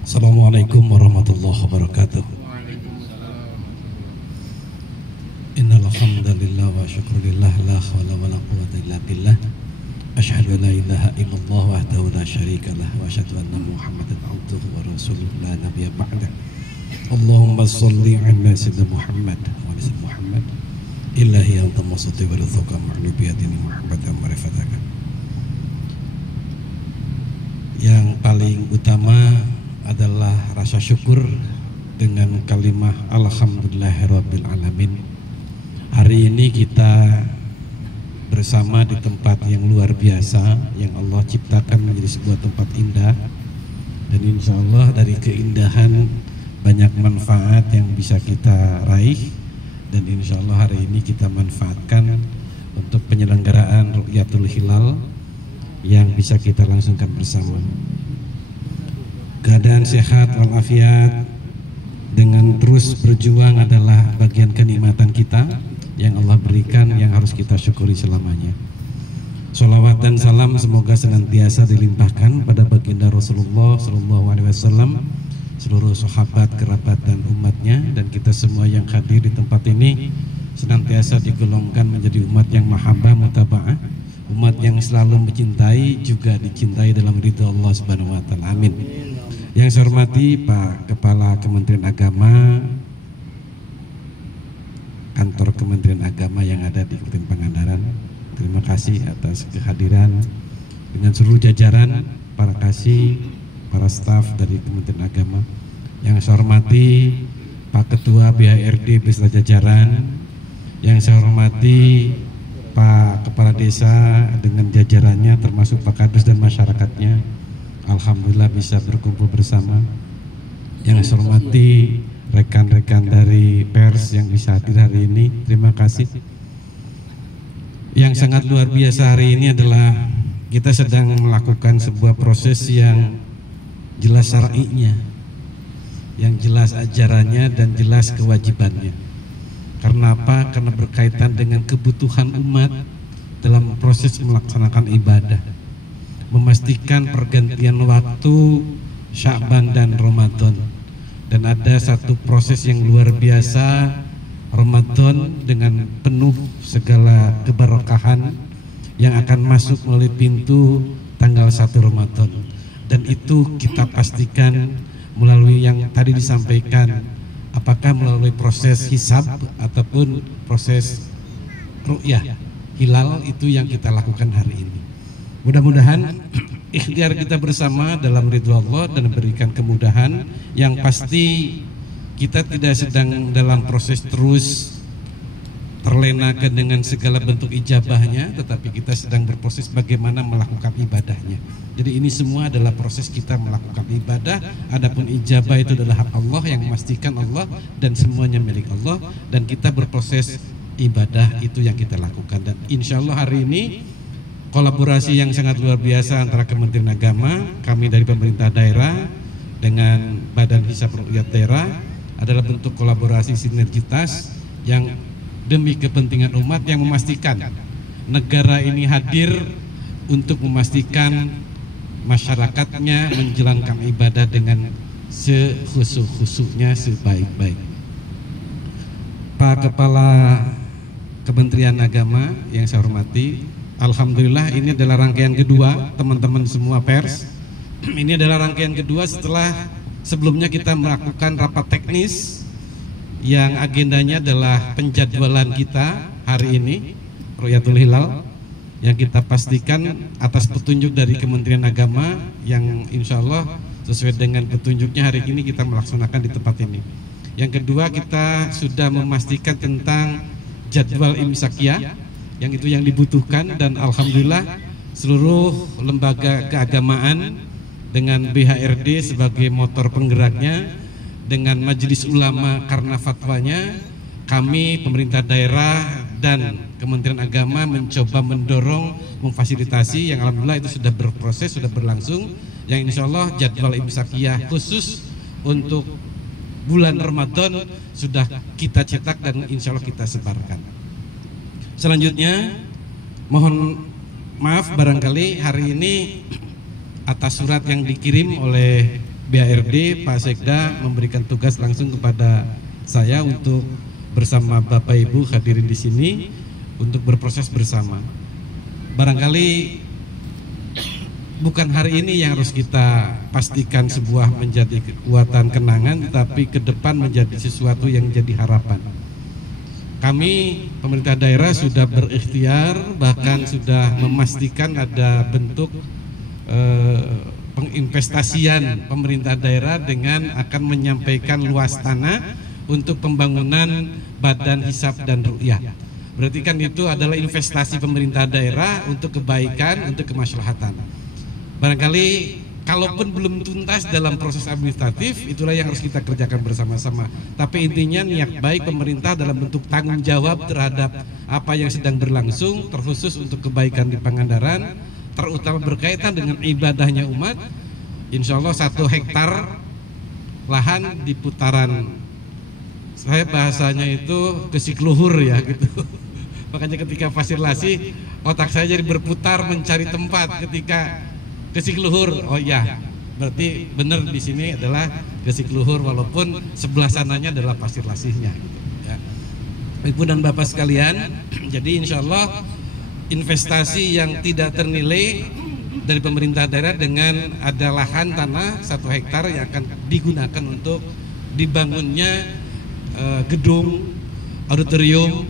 Assalamualaikum warahmatullahi wabarakatuh. Innal hamdalillah wa syukrulillah la haula wala quwwata illa billah. Asyhadu an la ilaha illallah wahdahu la syarika lah wa asyhadu anna Muhammadan abduhu wa rasuluhu la nabiyya ba'dah. Allahumma shalli ala sayyidina Muhammad wa ala sayyidina Muhammad. Ilahi anta masati wa ridzuka ma'lubiyatini Muhammadan marifataka. Yang paling utama adalah rasa syukur dengan kalimah alhamdulillahirabbil alamin. Hari ini kita bersama di tempat yang luar biasa yang Allah ciptakan menjadi sebuah tempat indah, dan insya Allah dari keindahan banyak manfaat yang bisa kita raih, dan insya Allah hari ini kita manfaatkan untuk penyelenggaraan Ru'yatul Hilal yang bisa kita langsungkan bersama. Keadaan sehat walafiat dengan terus berjuang adalah bagian kenikmatan kita yang Allah berikan, yang harus kita syukuri selamanya. Sholawat dan salam semoga senantiasa dilimpahkan pada baginda Rasulullah SAW, seluruh sahabat, kerabat dan umatnya, dan kita semua yang hadir di tempat ini senantiasa digolongkan menjadi umat yang mahabbah mutaba'ah, umat yang selalu mencintai juga dicintai dalam ridha Allah Subhanahu wa taala. Amin. Yang saya hormati Pak Kepala Kementerian Agama, kantor Kementerian Agama yang ada di Kabupaten Pangandaran, terima kasih atas kehadiran dengan seluruh jajaran, para kasih, para staf dari Kementerian Agama. Yang saya hormati Pak Ketua BHRD beserta jajaran, yang saya hormati Pak Kepala Desa dengan jajarannya termasuk Pak Kadus dan masyarakatnya. Alhamdulillah bisa berkumpul bersama. Yang saya hormati rekan-rekan dari pers yang bisa hadir hari ini, terima kasih. Yang sangat luar biasa hari ini adalah kita sedang melakukan sebuah proses yang jelas syar'inya, yang jelas ajarannya dan jelas kewajibannya. Karena apa? Karena berkaitan dengan kebutuhan umat dalam proses melaksanakan ibadah, memastikan pergantian waktu Sya'ban dan Ramadan. Dan ada satu proses yang luar biasa, Ramadan dengan penuh segala keberkahan yang akan masuk melalui pintu tanggal 1 Ramadan. Dan itu kita pastikan melalui yang tadi disampaikan, apakah melalui proses hisab ataupun proses ru'yah hilal, itu yang kita lakukan hari ini. Mudah-mudahan ikhtiar kita bersama dalam ridha Allah dan berikan kemudahan. Yang pasti kita tidak sedang dalam proses terus terlenakan dengan segala bentuk ijabahnya, tetapi kita sedang berproses bagaimana melakukan ibadahnya. Jadi ini semua adalah proses kita melakukan ibadah. Adapun ijabah itu adalah hak Allah yang memastikan Allah dan semuanya milik Allah, dan kita berproses ibadah itu yang kita lakukan. Dan insya Allah hari ini kolaborasi yang sangat luar biasa antara Kementerian Agama, kami dari pemerintah daerah dengan Badan Hisab Ru'yat Daerah adalah bentuk kolaborasi sinergitas yang demi kepentingan umat, yang memastikan negara ini hadir untuk memastikan masyarakatnya menjalankan ibadah dengan sekhusyuk-khusyuknya, sebaik-baik. Pak Kepala Kementerian Agama yang saya hormati, alhamdulillah ini adalah rangkaian kedua teman-teman semua pers. Ini adalah rangkaian kedua setelah sebelumnya kita melakukan rapat teknis yang agendanya adalah penjadwalan kita hari ini Ru'yatul Hilal, yang kita pastikan atas petunjuk dari Kementerian Agama yang insya Allah sesuai dengan petunjuknya hari ini kita melaksanakan di tempat ini. Yang kedua, kita sudah memastikan tentang jadwal imsakiyah yang itu yang dibutuhkan, dan alhamdulillah seluruh lembaga keagamaan dengan BHRD sebagai motor penggeraknya, dengan Majelis Ulama karena fatwanya, kami pemerintah daerah dan Kementerian Agama mencoba mendorong, memfasilitasi, yang alhamdulillah itu sudah berproses, sudah berlangsung, yang insya Allah jadwal imsakiyah khusus untuk bulan Ramadan sudah kita cetak dan insya Allah kita sebarkan. Selanjutnya, mohon maaf barangkali hari ini atas surat yang dikirim oleh BARD, Pak Sekda memberikan tugas langsung kepada saya untuk bersama Bapak Ibu hadirin di sini untuk berproses bersama. Barangkali bukan hari ini yang harus kita pastikan sebuah menjadi kekuatan kenangan, tapi ke depan menjadi sesuatu yang jadi harapan. Kami pemerintah daerah sudah berikhtiar, bahkan sudah memastikan ada bentuk penginvestasian pemerintah daerah dengan akan menyampaikan luas tanah untuk pembangunan badan hisab dan ru'yah. Berarti kan itu adalah investasi pemerintah daerah untuk kebaikan, untuk kemaslahatan. Barangkali kalaupun belum tuntas dalam proses administratif, itulah yang harus kita kerjakan bersama-sama. Tapi intinya niat baik pemerintah dalam bentuk tanggung jawab terhadap apa yang sedang berlangsung, terkhusus untuk kebaikan di Pangandaran, terutama berkaitan dengan ibadahnya umat. Insya Allah 1 hektar lahan di putaran, saya bahasanya itu kesikluhur ya gitu. Makanya ketika fasilitasi, otak saya jadi berputar mencari tempat ketika kesikluhur. Oh iya, berarti benar di sini adalah kesikluhur walaupun sebelah sananya adalah pasir lasihnya. Gitu, ya. Ibu dan Bapak sekalian, jadi insya Allah investasi yang tidak ternilai dari pemerintah daerah dengan ada lahan tanah 1 hektar yang akan digunakan untuk dibangunnya gedung auditorium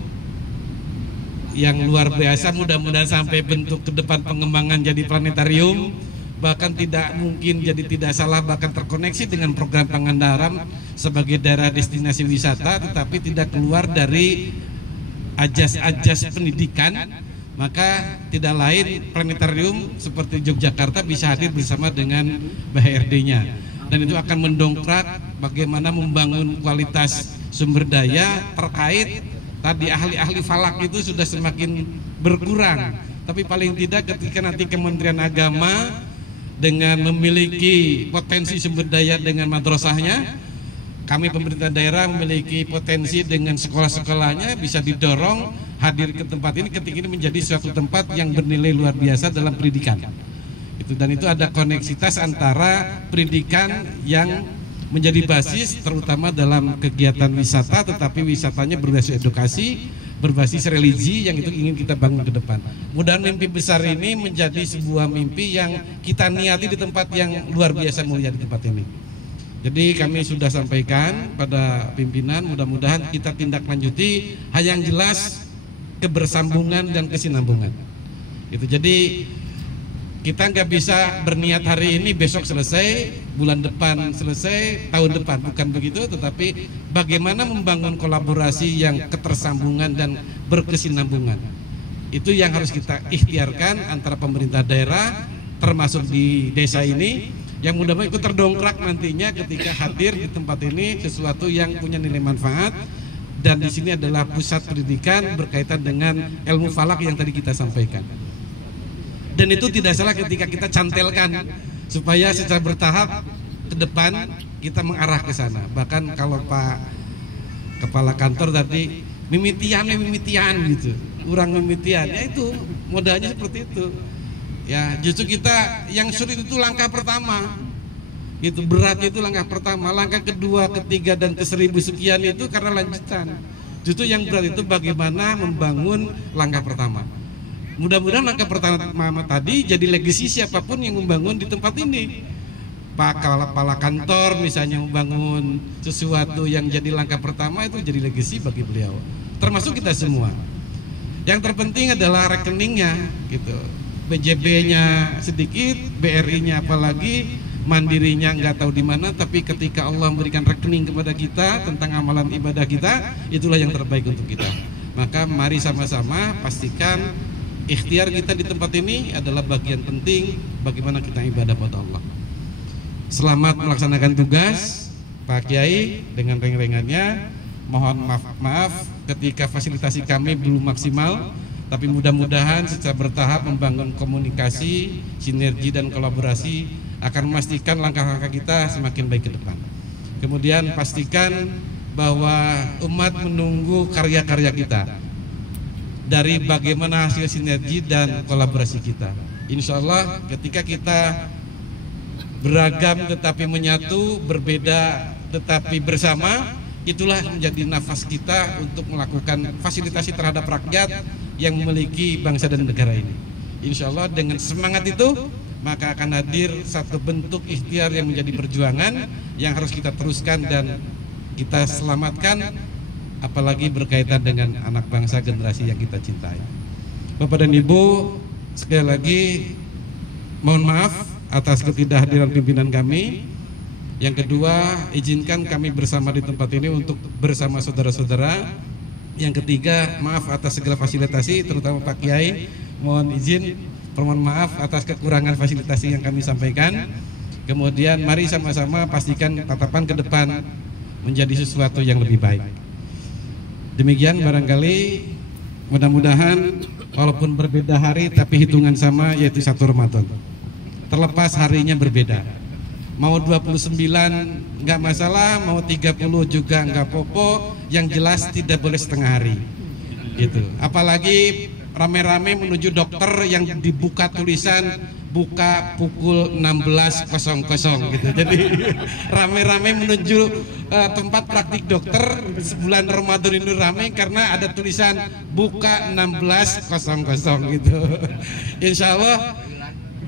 yang luar biasa, mudah-mudahan sampai bentuk ke depan pengembangan jadi planetarium, bahkan tidak mungkin jadi tidak salah bahkan terkoneksi dengan program Pangandaran sebagai daerah destinasi wisata, tetapi tidak keluar dari ajas-ajas pendidikan, maka tidak lain planetarium seperti Yogyakarta bisa hadir bersama dengan BHRD-nya, dan itu akan mendongkrak bagaimana membangun kualitas sumber daya terkait tadi ahli-ahli falak itu sudah semakin berkurang, tapi paling tidak ketika nanti Kementerian Agama dengan memiliki potensi sumber daya dengan madrasahnya, kami pemerintah daerah memiliki potensi dengan sekolah-sekolahnya, bisa didorong hadir ke tempat ini ketika ini menjadi suatu tempat yang bernilai luar biasa dalam pendidikan. Dan itu ada koneksitas antara pendidikan yang menjadi basis terutama dalam kegiatan wisata, tetapi wisatanya berbasis edukasi, berbasis religi yang itu ingin kita bangun ke depan. Mudah-mudahan mimpi besar ini menjadi sebuah mimpi yang kita niati di tempat yang luar biasa mulia di tempat ini. Jadi kami sudah sampaikan pada pimpinan, mudah-mudahan kita tindak lanjuti hal yang jelas kebersambungan dan kesinambungan. Itu jadi kita nggak bisa berniat hari ini besok selesai, bulan depan selesai, tahun depan, bukan begitu, tetapi bagaimana membangun kolaborasi yang ketersambungan dan berkesinambungan. Itu yang harus kita ikhtiarkan antara pemerintah daerah termasuk di desa ini, yang mudah-mudahan itu terdongkrak nantinya ketika hadir di tempat ini sesuatu yang punya nilai manfaat, dan di sini adalah pusat pendidikan berkaitan dengan ilmu falak yang tadi kita sampaikan. Dan itu tidak salah ketika kita cantelkan supaya secara bertahap ke depan kita mengarah ke sana. Bahkan kalau Pak Kepala Kantor tadi mimitian gitu, urang mimitian, ya itu modalnya seperti itu. Ya justru kita yang sulit itu langkah pertama, itu berat itu langkah pertama, langkah kedua, ketiga dan ke-1000 sekian itu karena lanjutan. Justru yang berat itu bagaimana membangun langkah pertama. Mudah-mudahan langkah pertama tadi jadi legasi siapapun yang membangun di tempat ini. Pak Kepala Kantor misalnya membangun sesuatu yang jadi langkah pertama, itu jadi legasi bagi beliau. Termasuk kita semua. Yang terpenting adalah rekeningnya gitu. BJB-nya sedikit, BRI-nya apalagi, mandirinya nggak tahu di mana, tapi ketika Allah memberikan rekening kepada kita tentang amalan ibadah kita, itulah yang terbaik untuk kita. Maka mari sama-sama pastikan ikhtiar kita di tempat ini adalah bagian penting bagaimana kita ibadah pada Allah. Selamat melaksanakan tugas Pak Kiai dengan ring-ringannya. Mohon maaf ketika fasilitasi kami belum maksimal, tapi mudah-mudahan secara bertahap membangun komunikasi, sinergi dan kolaborasi akan memastikan langkah-langkah kita semakin baik ke depan. Kemudian pastikan bahwa umat menunggu karya-karya kita dari bagaimana hasil sinergi dan kolaborasi kita. Insya Allah ketika kita beragam tetapi menyatu, berbeda tetapi bersama. Itulah menjadi nafas kita untuk melakukan fasilitasi terhadap rakyat yang memiliki bangsa dan negara ini. Insya Allah dengan semangat itu maka akan hadir satu bentuk ikhtiar yang menjadi perjuangan yang harus kita teruskan dan kita selamatkan, apalagi berkaitan dengan anak bangsa generasi yang kita cintai. Bapak dan Ibu, sekali lagi mohon maaf atas ketidakhadiran pimpinan kami. Yang kedua, izinkan kami bersama di tempat ini untuk bersama saudara-saudara. Yang ketiga, maaf atas segala fasilitasi, terutama Pak Kiai. Mohon izin, permohon maaf atas kekurangan fasilitasi yang kami sampaikan. Kemudian mari sama-sama pastikan tatapan ke depan menjadi sesuatu yang lebih baik. Demikian barangkali, mudah-mudahan walaupun berbeda hari tapi hitungan sama, yaitu 1 Ramadan. Terlepas harinya berbeda. Mau 29 nggak masalah, mau 30 juga nggak popo, yang jelas tidak boleh setengah hari. Gitu. Apalagi rame-rame menuju dokter yang dibuka tulisan buka pukul 16.00 gitu. Jadi rame-rame menuju tempat praktik dokter sebulan Ramadan ini rame karena ada tulisan buka 16.00 gitu. Insya Allah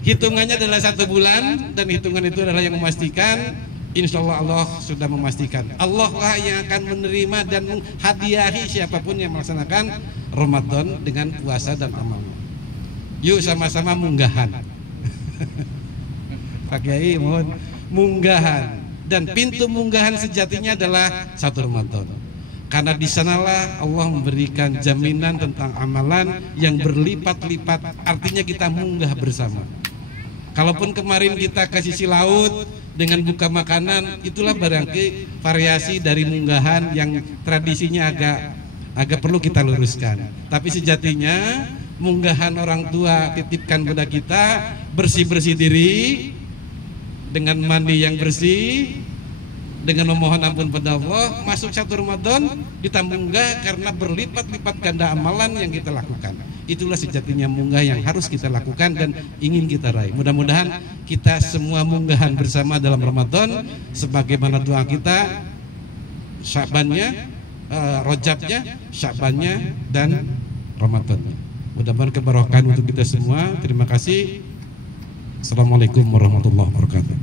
hitungannya adalah 1 bulan dan hitungan itu adalah yang memastikan. Insya Allah sudah memastikan. Allah lah yang akan menerima dan menghadiahi siapapun yang melaksanakan Ramadan dengan puasa dan amal. Yuk sama-sama munggahan. Pak Kiai mohon munggahan, dan pintu munggahan sejatinya adalah 1 Ramadan. Karena di sanalah Allah memberikan jaminan tentang amalan yang berlipat-lipat. Artinya kita munggah bersama. Kalaupun kemarin kita ke sisi laut dengan buka makanan, itulah barangkali variasi dari munggahan yang tradisinya agak perlu kita luruskan. Tapi sejatinya munggahan orang tua titipkan pada kita, bersih-bersih diri dengan mandi yang bersih, dengan memohon ampun pada Allah, masuk 1 Ramadan kita munggah karena berlipat-lipat ganda amalan yang kita lakukan. Itulah sejatinya munggah yang harus kita lakukan dan ingin kita raih. Mudah-mudahan kita semua munggahan bersama dalam Ramadan, sebagaimana doa kita Sya'bannya, Rajabnya, Sya'bannya dan Ramadannya. Mudah-mudahan keberkahan untuk kita semua. Terima kasih. Assalamualaikum warahmatullahi wabarakatuh.